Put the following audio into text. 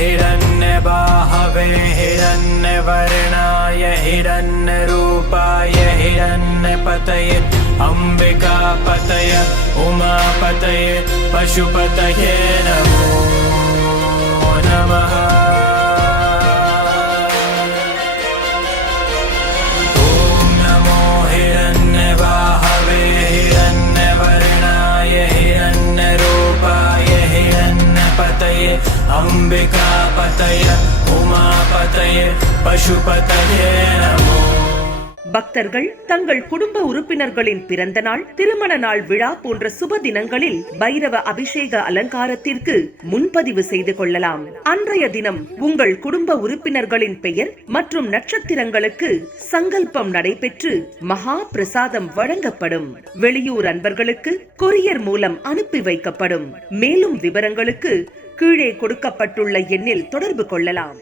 हिरण्यबाहवे हिरण्यवर्णाय हिरण्यरूपाय हिरण्यपतये अम्बिकापतये उमापतये पशुपतये नमो नमः। ॐ नमो हिरण्यबाहवे हिरण्यवर्णाय हिरण्यरूपाय हिरण्यपतये अम्बिकापतये उमापतये पशुपतये नमो। பக்தர்கள் தங்கள் குடும்ப உறுப்பினர்களின் பிறந்த நாள், திருமண நாள் விழா போன்ற சுப தினங்களில் பைரவ அபிஷேக அலங்காரத்திற்கு முன்பதிவு செய்து கொள்ளலாம். அன்றைய தினம் உங்கள் குடும்ப உறுப்பினர்களின் பெயர் மற்றும் நட்சத்திரங்களுக்கு சங்கல்பம் நடைபெற்று மகா பிரசாதம் வழங்கப்படும். வெளியூர் அன்பர்களுக்கு கொரியர் மூலம் அனுப்பி வைக்கப்படும். மேலும் விவரங்களுக்கு கீழே கொடுக்கப்பட்டுள்ள எண்ணில் தொடர்பு கொள்ளலாம்.